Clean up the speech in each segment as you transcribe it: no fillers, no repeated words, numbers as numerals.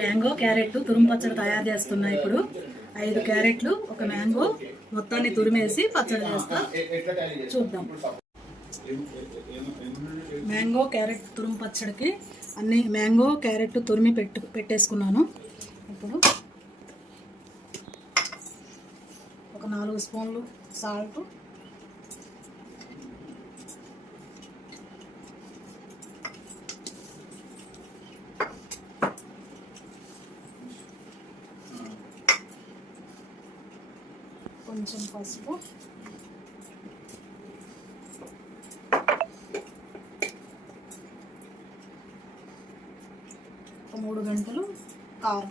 Mango carrot తురుము పచ్చడి తయారు చేస్తున్నా. ఇప్పుడు 5 క్యారెట్లు, ఒక మ్యాంగో మొత్తాన్ని తురిమేసి పచ్చడి చేస్తా. చూద్దాం. మ్యాంగో క్యారెట్ తురుము పచ్చడికి అన్ని మ్యాంగో క్యారెట్ తురిమి పెట్టేసుకున్నాను. ఇప్పుడు ఒక 4 స్పూన్లు సాల్ట్, కొంచెం పసుపు, ఒక 3 గంటలు కారం,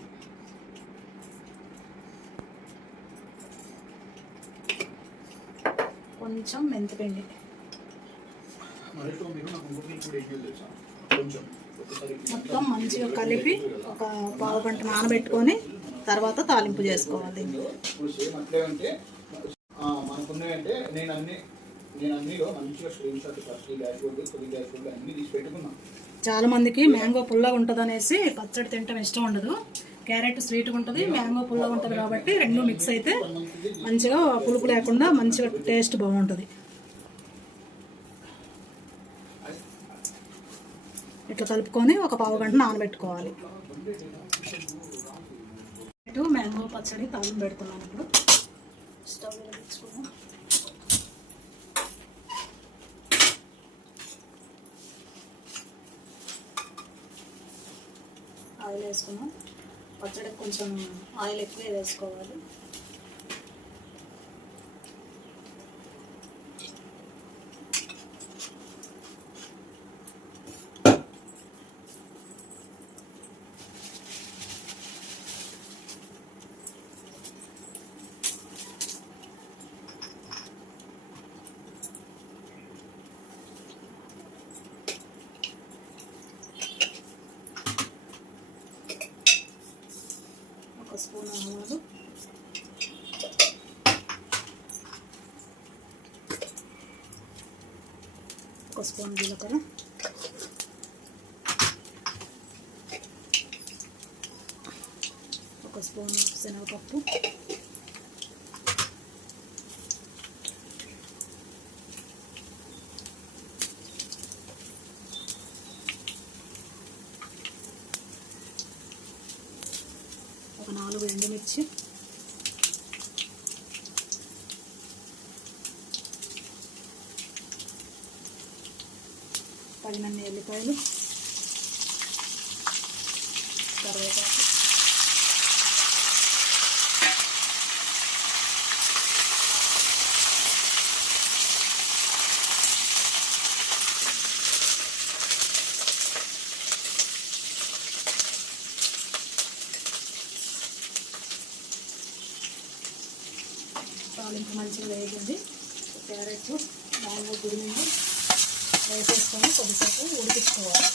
కొంచెం మెంతిపిండి, మొత్తం మంచిగా కలిపి ఒక పావు గంట నానబెట్టుకొని తర్వాత తాలింపు చేసుకోవాలి. చాలా మందికి మ్యాంగో పుల్లగా ఉంటుంది అనేసి పచ్చడి తినటం ఇష్టం ఉండదు. క్యారెట్ స్వీట్గా ఉంటుంది, మ్యాంగో పుల్లగా ఉంటుంది కాబట్టి రెండు మిక్స్ అయితే మంచిగా పులుపు లేకుండా మంచిగా టేస్ట్ బాగుంటుంది. ఇట్లా కలుపుకొని ఒక పావు గంట నానబెట్టుకోవాలి. మ్యాంగో పచ్చడి తాలింపు పెడుతున్నాను. ఇప్పుడు స్టవ్ వెలిగించుకున్నాం. ఆయిల్ వేసుకున్నాం. పచ్చడికి కొంచెం ఆయిల్ ఎక్కువ వేసుకోవాలి. ఒక స్పూన్ ఆవాలు, ఒక స్పూన్ జీలకర్ర, ఒక స్పూన్ శనగపప్పు, ఒక 4 ఎండుమిర్చి, తగినన్ని ఎల్లిపాయలు, కరివేపాకు, తాలింపు మంచిగా వేగింది. క్యారెట్ మ్యాంగో తురిమింది వేసేసుకొని కొద్దిసేపు ఉడికించుకోవాలి.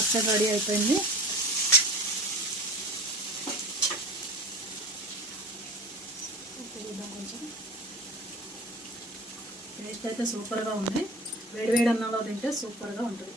పచ్చడి రెడీ అయిపోయింది. కొంచెం టేస్ట్ అయితే సూపర్గా ఉంది. వేడివేడి అన్నంలో తింటే సూపర్గా ఉంటుంది.